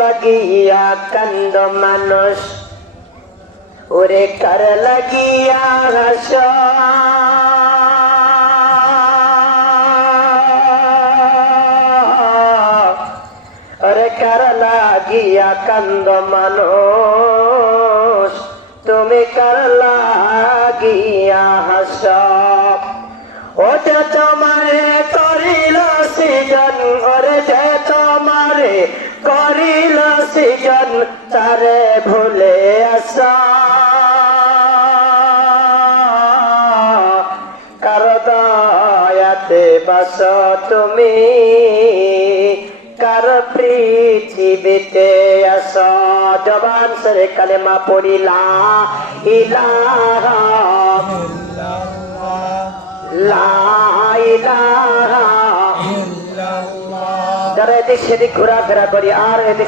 লাগিয়া কান্দ মানুষ ওরে কার লাগিয়া হাস ওরে কার লাগিয়া কান্দ মানুষ তুমি কার লাগিয়া হাস ওটা তোমারে করিল সৃজন ওরে যে তোমারে করিল সৃজন তারে ভুলে আসা কার দয়াতে বাস তুমি কার পৃথিবীতে আস জবান সরে কালেমা পড়ি লা ইলাহা লা ইলাহা ইল্লাল্লাহ। যারা এদিক সেদিক ঘোরাফেরা করি আর এদিক